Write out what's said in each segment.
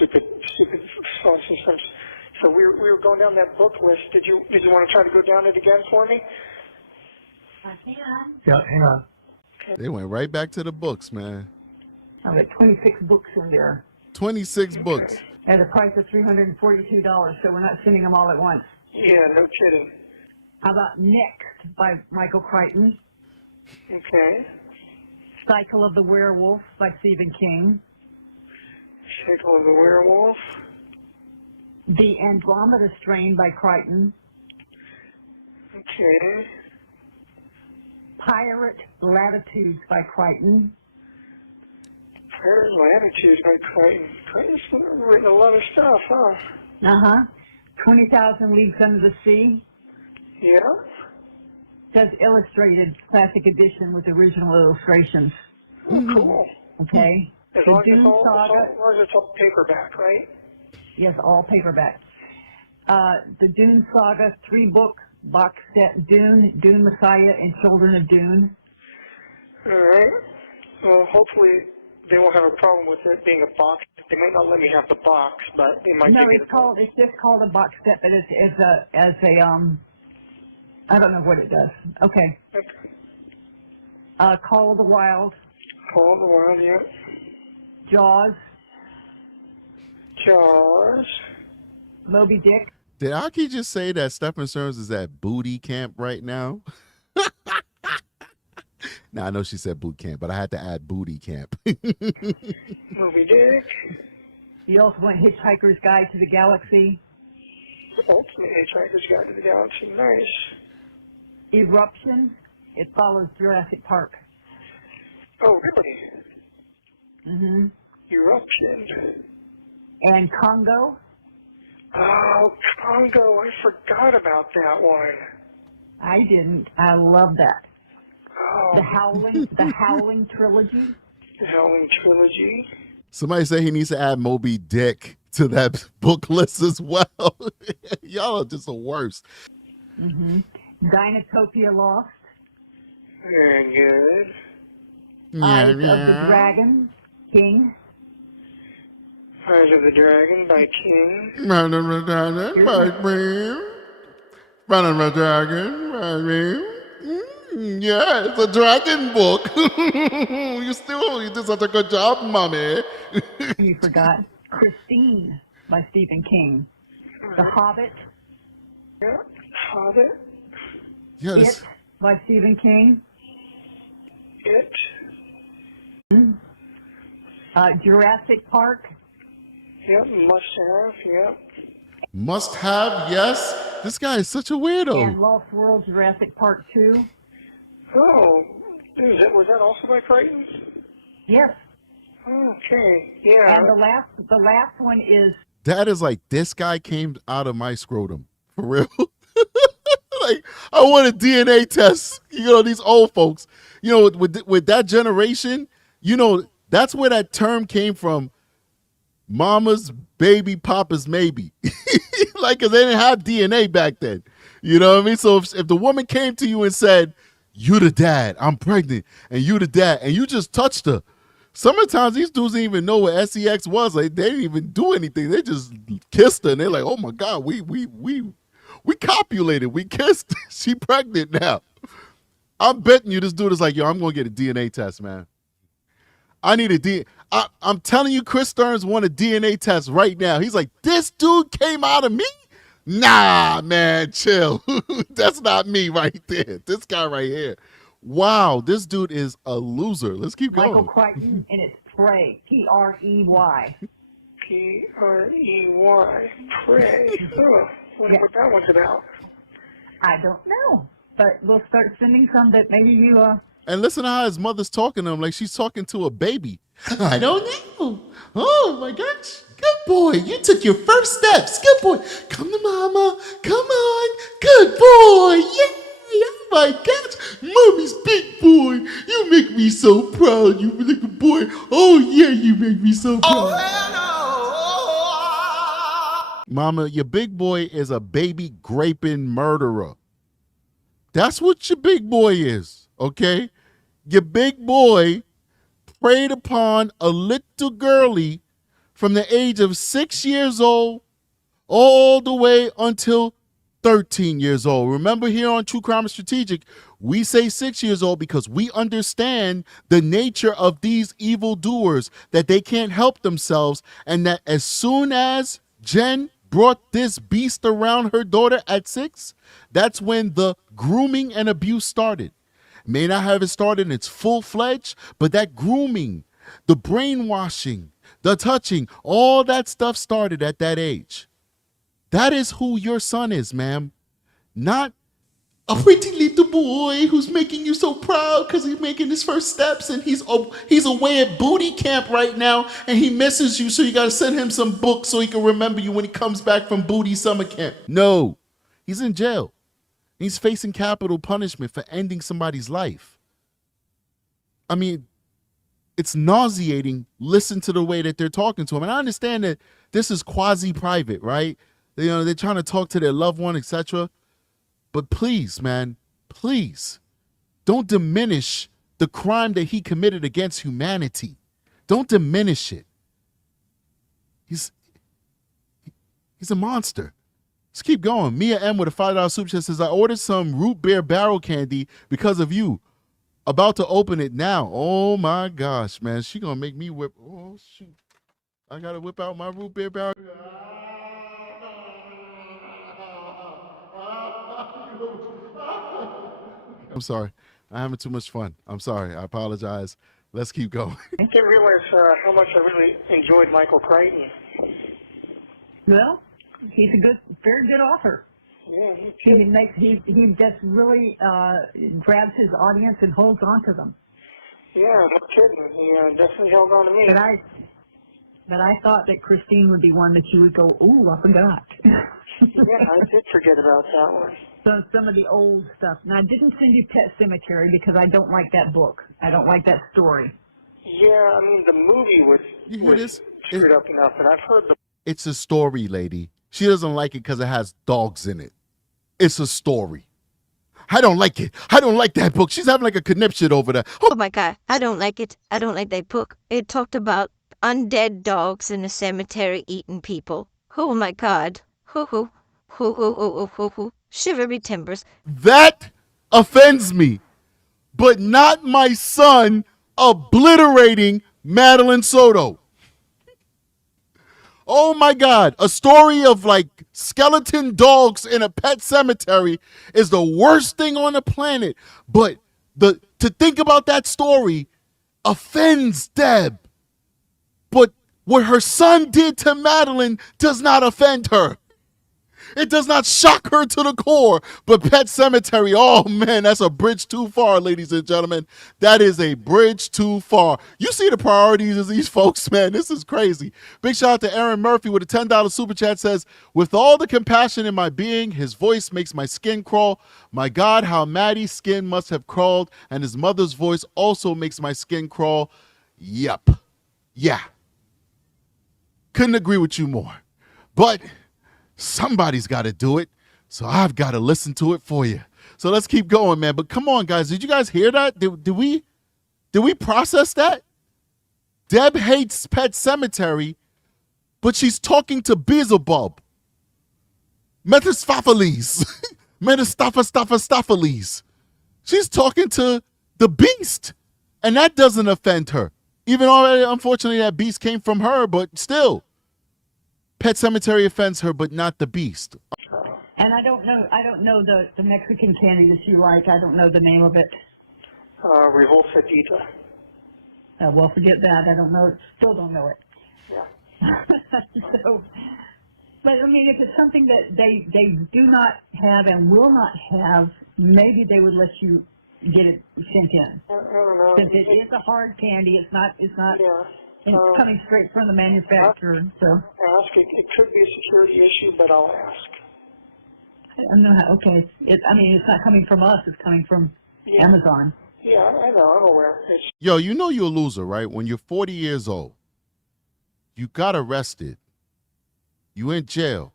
Stupid phone systems. So we were going down that book list. Did you want to try to go down it again for me? I can. Yeah, hang on. They went right back to the books, man. I've got 26 books in there 26 books. at a price of $342, so we're not sending them all at once. Yeah, no kidding. How about Next by Michael Crichton? Okay. Cycle of the Werewolf by Stephen King. Cycle of the Werewolf. The Andromeda Strain by Crichton. Okay. Pirate Latitudes by Crichton. Pirate Latitudes by Crichton. Crichton's written a lot of stuff, huh? Uh-huh. 20,000 Leagues Under the Sea. Yeah. Does illustrated classic edition with original illustrations. Oh, cool. Okay. As The long as Dune it's all, Saga. as long as it's all paperback, right? Yes, all paperback. The Dune Saga 3-book box set, Dune, Dune Messiah, and Children of Dune. All right. Well, hopefully they won't have a problem with it being a box. They might not let me have the box, but they might No, give me it's just called a box set, but as a I don't know what it does. Okay. Okay. Call of the Wild. Call of the Wild, yeah. Jaws. Jaws. Moby Dick. Did Aki just say that Stephan Sterns is at booty camp right now? Now, I know she said boot camp, but I had to add booty camp. Moby Dick. The Ultimate Hitchhiker's Guide to the Galaxy. Ultimate Hitchhiker's Guide to the Galaxy. Nice. Eruption. It follows Jurassic Park. Oh, really? Mm-hmm. Eruption. And Congo. Oh, Congo. I forgot about that one. I didn't. I love that. Oh. The Howling Trilogy. The Howling Trilogy. Somebody say he needs to add Moby Dick to that book list as well. Y'all are just the worst. Mm-hmm. Dinotopia Lost. Very good. Eyes of the Dragon, King. Eyes of the Dragon by King. Yeah, it's a dragon book. You did such a good job, mommy. You forgot Christine by Stephen King. The Hobbit. Yeah, Hobbit. Yes. It by Stephen King. It. Jurassic Park. Yep, must have, yep. Must have, yes. This guy is such a weirdo. And Lost World Jurassic Park 2. Oh, was that also by Crichton? Yes. Okay, yeah. And the last one is. That is like, this guy came out of my scrotum. For real. Like, I want a DNA test. You know, these old folks. You know, with that generation, you know, that's where that term came from. Mama's baby, papa's maybe. Like, because they didn't have DNA back then. You know what I mean? So if the woman came to you and said, you the dad, I'm pregnant, and you the dad, and you just touched her. Sometimes these dudes didn't even know what sex was. Like, they didn't even do anything. They just kissed her, and they're like, oh my God, we copulated, we kissed. She pregnant now. I'm betting you this dude is like, yo, I'm going to get a DNA test, man. I need a DNA. I'm telling you, Chris Sterns want a DNA test right now. He's like, this dude came out of me? Nah, man, chill. That's not me right there. This guy right here. Wow, this dude is a loser. Let's keep going. Michael Crichton, and it's Prey. P-R-E-Y. P-R-E-Y. Prey. Oh, wonder what that one's about. I don't know, but we'll start sending some that maybe you And listen to how his mother's talking to him like she's talking to a baby. I don't know. Oh, my gosh. Good boy. You took your first steps. Good boy. Come to mama. Come on. Good boy. Yay. Oh, my gosh. Mommy's big boy. You make me so proud, you little boy. Oh, yeah, you make me so proud. Mama, your big boy is a baby graping murderer. That's what your big boy is, okay? Your big boy preyed upon a little girlie from the age of 6 years old all the way until 13 years old. Remember, here on True Crime Strategic, we say 6 years old because we understand the nature of these evildoers, that they can't help themselves, and that as soon as Jen brought this beast around her daughter at 6, that's when the grooming and abuse started. May not have it started in its full-fledged, but that grooming, the brainwashing, the touching, all that stuff started at that age. That is who your son is, ma'am. Not a pretty little boy who's making you so proud because he's making his first steps and he's away at booty camp right now and he misses you, so you got to send him some books so he can remember you when he comes back from booty summer camp. No, he's in jail. He's facing capital punishment for ending somebody's life. I mean, it's nauseating. Listen to the way that they're talking to him. And I understand that this is quasi-private, right? You know, they're trying to talk to their loved one, etc. But please, man, please don't diminish the crime that he committed against humanity. Don't diminish it. He's a monster. Let's keep going. Mia M with a $5 super chat says, I ordered some root beer barrel candy because of you. About to open it now. Oh my gosh, man. She gonna make me whip. Oh shoot. I gotta whip out my root beer barrel. I'm sorry. I'm having too much fun. I'm sorry. I apologize. Let's keep going. I didn't realize how much I really enjoyed Michael Crichton. Well, he's a very good author. Yeah, He just really grabs his audience and holds on to them. yeah, no kidding. He definitely held on to me. But I thought that Christine would be one that you would go, ooh, I forgot. Yeah, I did forget about that one. So some of the old stuff. Now, I didn't send you Pet Sematary because I don't like that book. I don't like that story. Yeah, I mean, the movie was screwed up enough, and I've heard the... It's a story, lady. She doesn't like it because it has dogs in it. It's a story. I don't like it. I don't like that book. She's having like a conniption over that. Oh my God, I don't like it. I don't like that book. It talked about undead dogs in a cemetery eating people. Oh my God. Hoo hoo. Hoo hoo hoo hoo hoo. Shivery timbers. That offends me. But not my son obliterating Madeline Soto. Oh my God, a story of like skeleton dogs in a pet cemetery is the worst thing on the planet. But to think about that story offends Deb. But what her son did to Madeline does not offend her. It does not shock her to the core. But Pet Sematary, oh man, that's a bridge too far, ladies and gentlemen. That is a bridge too far. You see the priorities of these folks, man. This is crazy. Big shout out to Aaron Murphy with a $10 super chat says, with all the compassion in my being, his voice makes my skin crawl. My God, how Maddy's skin must have crawled, and his mother's voice also makes my skin crawl. Yep. Yeah. Couldn't agree with you more. But somebody's got to do it, so I've got to listen to it for you. So let's keep going, man. But come on, guys. Did you guys hear that? Did we process that? Deb hates Pet Sematary, but she's talking to Beelzebub. Mephistopheles. Mephistopheles. She's talking to the beast, and that doesn't offend her. Even though, unfortunately, that beast came from her, but still. Pet Sematary offends her, but not the beast. And I don't know the Mexican candy that you like. I don't know the name of it. Revolsadita. Well, forget that. I don't know it. Still don't know it. Yeah. So, but I mean, if it's something that they do not have and will not have, maybe they would let you get it sent in. I don't know. Since it is a hard candy, it's not. Yeah. It's coming straight from the manufacturer. So ask. It could be a security issue, but I'll ask. I don't know how. Okay. It's not coming from us. It's coming from Amazon. Yeah, I know. I'm aware. Yo, you know you're a loser, right? When you're 40 years old, you got arrested, you in jail,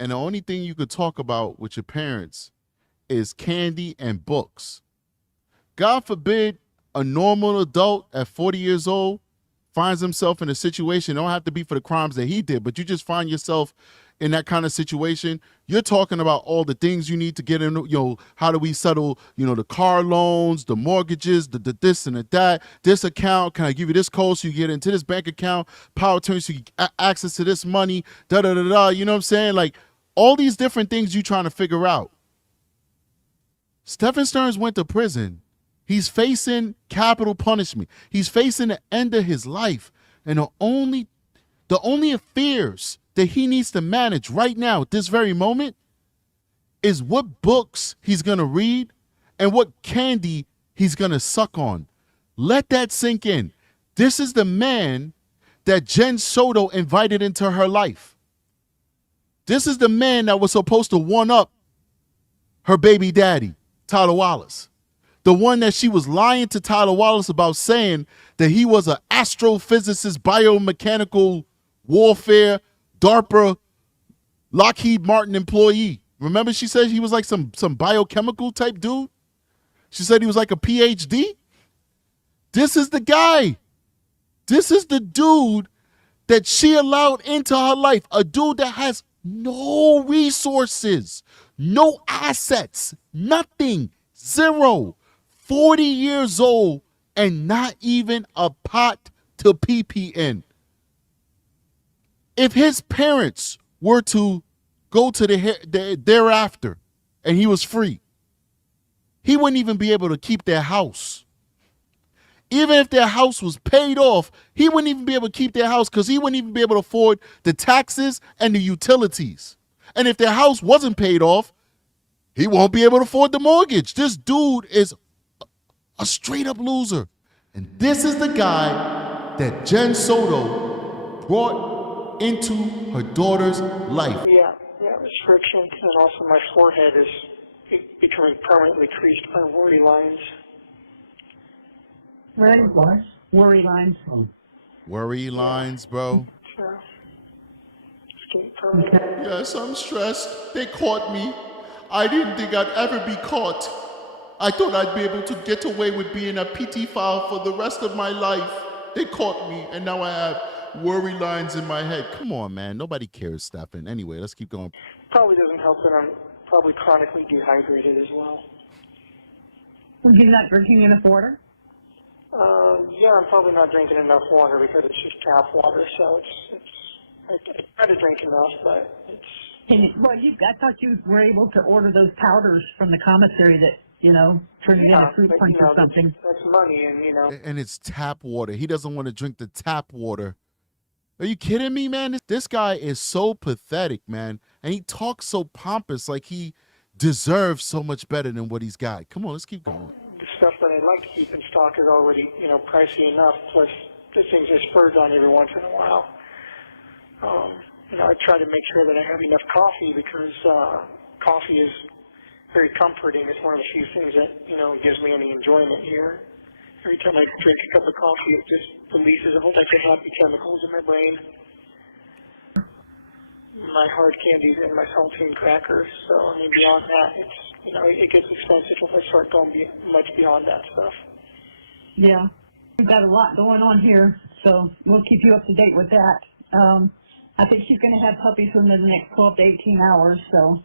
and the only thing you could talk about with your parents is candy and books. God forbid a normal adult at 40 years old finds himself in a situation, it don't have to be for the crimes that he did, but you just find yourself in that kind of situation, you're talking about all the things you need to get in, how do we settle, the car loans, the mortgages, the this and the that, this account, can I give you this code so you get into this bank account, power attorney so you get access to this money, da-da-da-da, you know what I'm saying? Like, all these different things you trying to figure out. Stephan Sterns went to prison. He's facing capital punishment. He's facing the end of his life. And the only affairs that he needs to manage right now at this very moment is what books he's going to read and what candy he's going to suck on. Let that sink in. This is the man that Jen Soto invited into her life. This is the man that was supposed to one-up her baby daddy, Tyler Wallace. The one that she was lying to Tyler Wallace about, saying that he was an astrophysicist, biomechanical warfare, DARPA, Lockheed Martin employee. Remember she said he was like some biochemical type dude? She said he was like a PhD? This is the guy. This is the dude that she allowed into her life. A dude that has no resources, no assets, nothing, zero. 40 years old and not even a pot to pee in. If his parents were to go to the thereafter and he was free, he wouldn't even be able to keep their house. Even if their house was paid off, he wouldn't even be able to keep their house because he wouldn't even be able to afford the taxes and the utilities. And if their house wasn't paid off, he won't be able to afford the mortgage. This dude is a straight up loser. And this is the guy that Jen Soto brought into her daughter's life. Yeah, restriction, and also my forehead is becoming permanently creased by worry lines. Worry lines? Worry lines. Worry lines, bro. So, it's getting permanent. Yes, I'm stressed. They caught me. I didn't think I'd ever be caught. I thought I'd be able to get away with being a PT file for the rest of my life. They caught me, and now I have worry lines in my head. Come on, man. Nobody cares, Stephan. Anyway, let's keep going. Probably doesn't help that I'm probably chronically dehydrated as well. You're not drinking enough water? Yeah, I'm probably not drinking enough water because it's just tap water, so I try to drink enough, but it's... Well, I thought you were able to order those powders from the commissary that, turn it into fruit punch or something. That's money, and, And it's tap water. He doesn't want to drink the tap water. Are you kidding me, man? This guy is so pathetic, man. And he talks so pompous, like he deserves so much better than what he's got. Come on, let's keep going. The stuff that I like to keep in stock is already, pricey enough, plus the things I splurge on every once in a while. I try to make sure that I have enough coffee because coffee is very comforting. It's one of the few things that, gives me any enjoyment here. Every time I drink a cup of coffee, it just releases a whole bunch of happy chemicals in my brain. My hard candies and my saltine crackers. So, beyond that, it gets expensive if I start going much beyond that stuff. Yeah. We've got a lot going on here, so we'll keep you up to date with that. I think she's going to have puppies within the next 12 to 18 hours, so.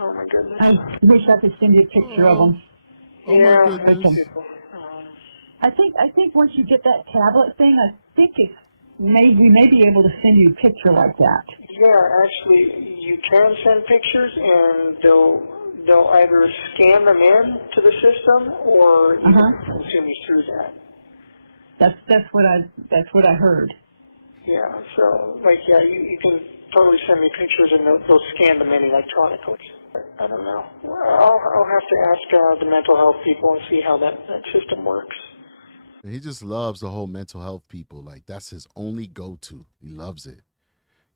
Oh, my goodness. I wish I could send you a picture of them. Yeah, my goodness. I think once you get that tablet thing, I think we may be able to send you a picture like that. Yeah, actually, you can send pictures, and they'll either scan them in to the system, or you can consume you through that. That's what I heard. Yeah, so you can totally send me pictures, and they'll scan them in electronically. I don't know. I'll have to ask the mental health people and see how that system works. He just loves the whole mental health people. Like, that's his only go-to. He loves it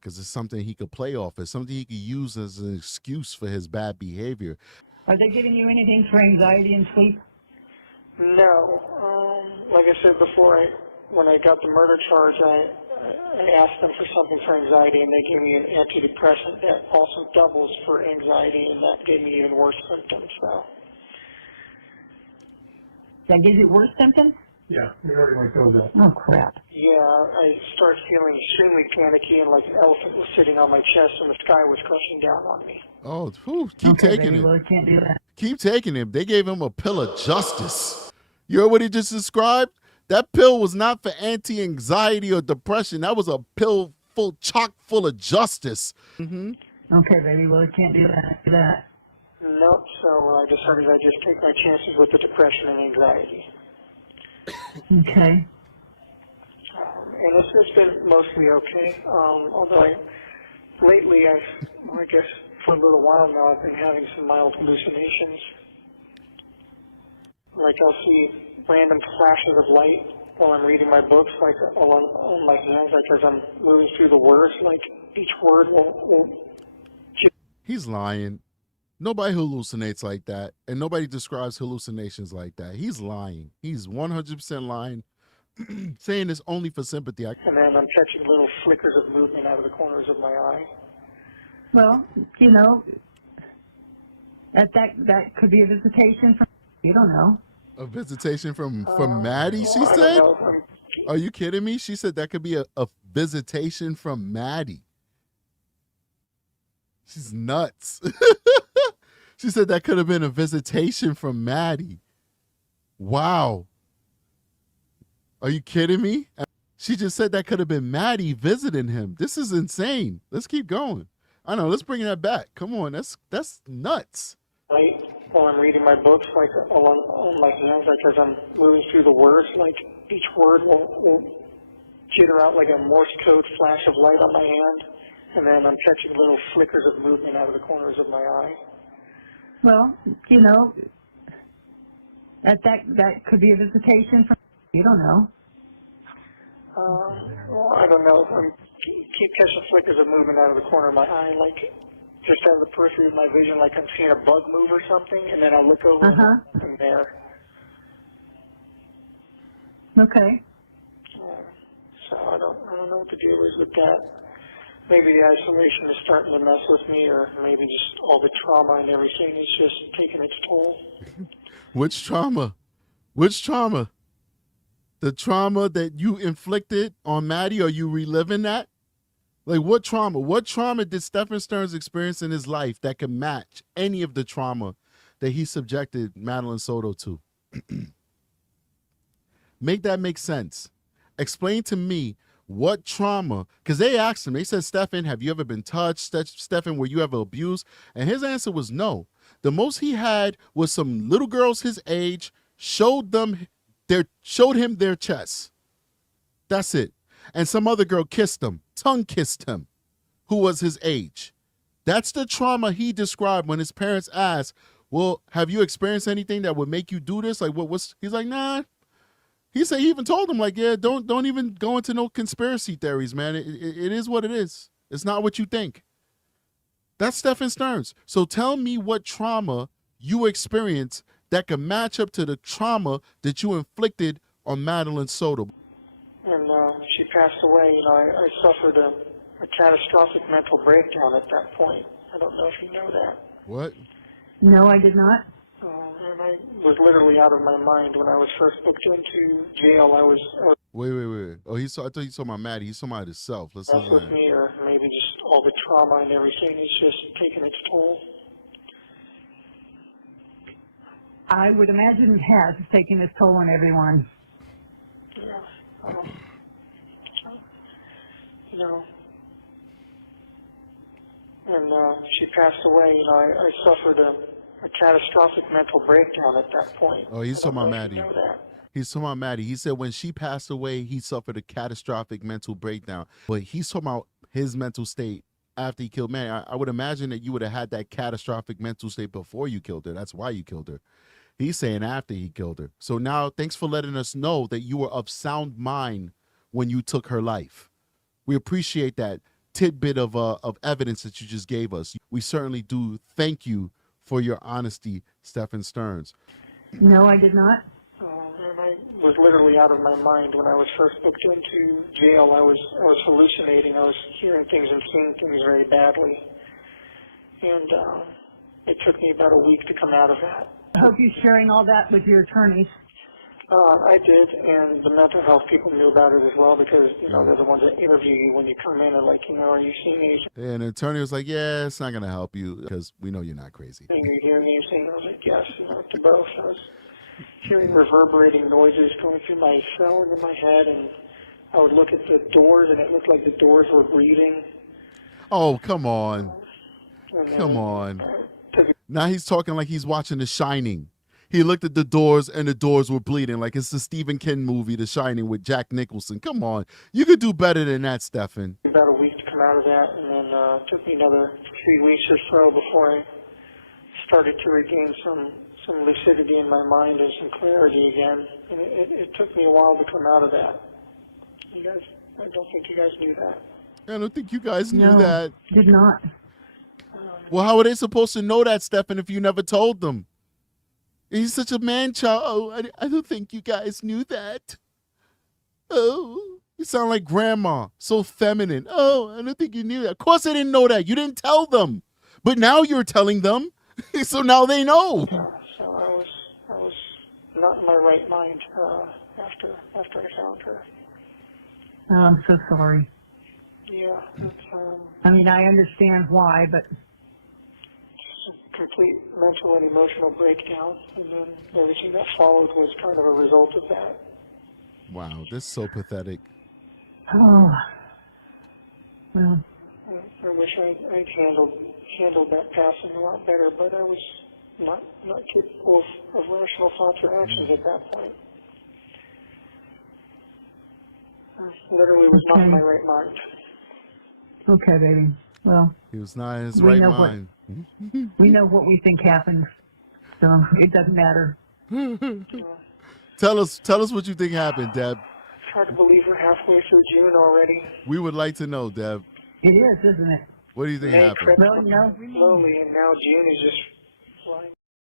because it's something he could play off. It's something he could use as an excuse for his bad behavior. Are they giving you anything for anxiety and sleep? No. Like I said before, when I got the murder charge, I asked them for something for anxiety, and they gave me an antidepressant that also doubles for anxiety, and that gave me even worse symptoms. So That gives you worse symptoms? Yeah, we already went over that. Oh, crap. Yeah, I started feeling extremely panicky and like an elephant was sitting on my chest and the sky was crushing down on me. Oh, whew, keep Okay, taking baby, it. well, you can't do that. Keep taking it. They gave him a pill of justice. You heard what he just described? That pill was not for anti-anxiety or depression. That was a pill chock full of justice. Mm-hmm. Okay, baby, well, you can't do that. Nope, so I decided I'd just take my chances with the depression and anxiety. Okay. And it's been mostly okay. Although lately I guess for a little while now I've been having some mild hallucinations. Like I'll see random flashes of light while I'm reading my books, like on my hands, like as I'm moving through the words, like each word will. He's lying. Nobody hallucinates like that, and nobody describes hallucinations like that. He's lying. He's 100% lying, saying this only for sympathy. And then I'm catching little flickers of movement out of the corners of my eye. Well, you know, that could be a visitation from, you don't know. A visitation from Maddy, she Well, I said? don't know. Are you kidding me? She said that could be a visitation from Maddy. She's nuts. She said that could have been a visitation from Maddy. Wow. Are you kidding me? She just said that could have been Maddy visiting him. This is insane. Let's keep going. I know. Let's bring that back. Come on. That's nuts. Right while I'm reading my books, like on my hands, like as I'm moving through the words, like each word will jitter out like a Morse code flash of light on my hand, and then I'm catching little flickers of movement out of the corners of my eye. Well, you know, that could be a visitation from, you don't know. Well, I don't know. I keep catching flickers of movement out of the corner of my eye, like just out of the periphery of my vision, like I'm seeing a bug move or something, and then I look over and there. Okay. So I don't know what the deal is with that. Maybe the isolation is starting to mess with me, or maybe just all the trauma and everything is just taking its toll. Which trauma? Which trauma? The trauma that you inflicted on Maddy, are you reliving that? Like what trauma? What trauma did Stephan Sterns experience in his life that could match any of the trauma that he subjected Madeline Soto to? Make that make sense. Explain to me what trauma, because they asked him, they said, Stephan, have you ever been touched? Stephan, were you ever abused? And his answer was no. The most he had was some little girls his age showed him their chests. That's it. And some other girl kissed him, tongue kissed him, who was his age. That's the trauma he described when his parents asked, well, have you experienced anything that would make you do this? Like he's like, nah. He said he even told him, like, yeah, don't even go into no conspiracy theories, man. It is what it is. It's not what you think. That's Stephan Sterns. So tell me what trauma you experienced that could match up to the trauma that you inflicted on Madeline Soto. And she passed away. You know, I suffered a catastrophic mental breakdown at that point. I don't know if you know that. What? No, I did not. And I was literally out of my mind when I was first booked into jail. I was Wait. Oh, I thought you talking about Maddy. He's talking about himself. Let's mess with me, or maybe just all the trauma and everything is just taking its toll. I would imagine it has taken its toll on everyone. Yeah. You know. And she passed away. You know, I suffered a catastrophic mental breakdown at that point. Oh, he's talking about Maddy. You know that. He's talking about Maddy. He said when she passed away, he suffered a catastrophic mental breakdown. But he's talking about his mental state after he killed Maddy. I would imagine that you would have had that catastrophic mental state before you killed her. That's why you killed her. He's saying after he killed her. So now, thanks for letting us know that you were of sound mind when you took her life. We appreciate that tidbit of evidence that you just gave us. We certainly do thank you for your honesty, Stephan Sterns. No, I did not. And I was literally out of my mind when I was first booked into jail. I was hallucinating. I was hearing things and seeing things very badly. And it took me about a week to come out of that. I hope you're sharing all that with your attorneys. I did, and the mental health people knew about it as well because, you know, they're the ones that interview you when you come in and like, you know, are you seeing anything? And the attorney was like, yeah, it's not going to help you because we know you're not crazy. You're hearing anything? I was like, yes, you know, to both. I was hearing reverberating noises going through my cell and in my head, and I would look at the doors, and it looked like the doors were breathing. Oh, come on. And then, Come on. took it Now he's talking like he's watching The Shining. He looked at the doors and the doors were bleeding like it's the Stephen King movie, The Shining, with Jack Nicholson. Come on. You could do better than that, Stephan. about a week to come out of that, and then it took me another 3 weeks or so before I started to regain some lucidity in my mind and some clarity again. And it took me a while to come out of that. You guys, I don't think you guys knew that. I don't think you guys knew No, that. did not. Well, how are they supposed to know that, Stephan, if you never told them? He's such a man-child. Oh, I don't think you guys knew that. Oh, you sound like grandma. So feminine. Oh, I don't think you knew that. Of course I didn't know that. You didn't tell them. But now you're telling them. So now they know. So I was not in my right mind after I found her. Oh, I'm so sorry. Yeah, it's I mean, I understand why, but a complete mental and emotional breakdown, and then everything that followed was kind of a result of that. Wow, this is so pathetic. oh, well, I wish I'd handled that passing a lot better, but I was not capable of rational thoughts or actions at that point. I literally was not in my right mind. okay, baby. Well, He was not in his We right know what- mind. we know what we think happened, so it doesn't matter. Tell us what you think happened, Deb. It's hard to believe we're halfway through June already. We would like to know, Deb. It is, isn't it? What do you think May happened? crept Well, up no. slowly, and now June is just flying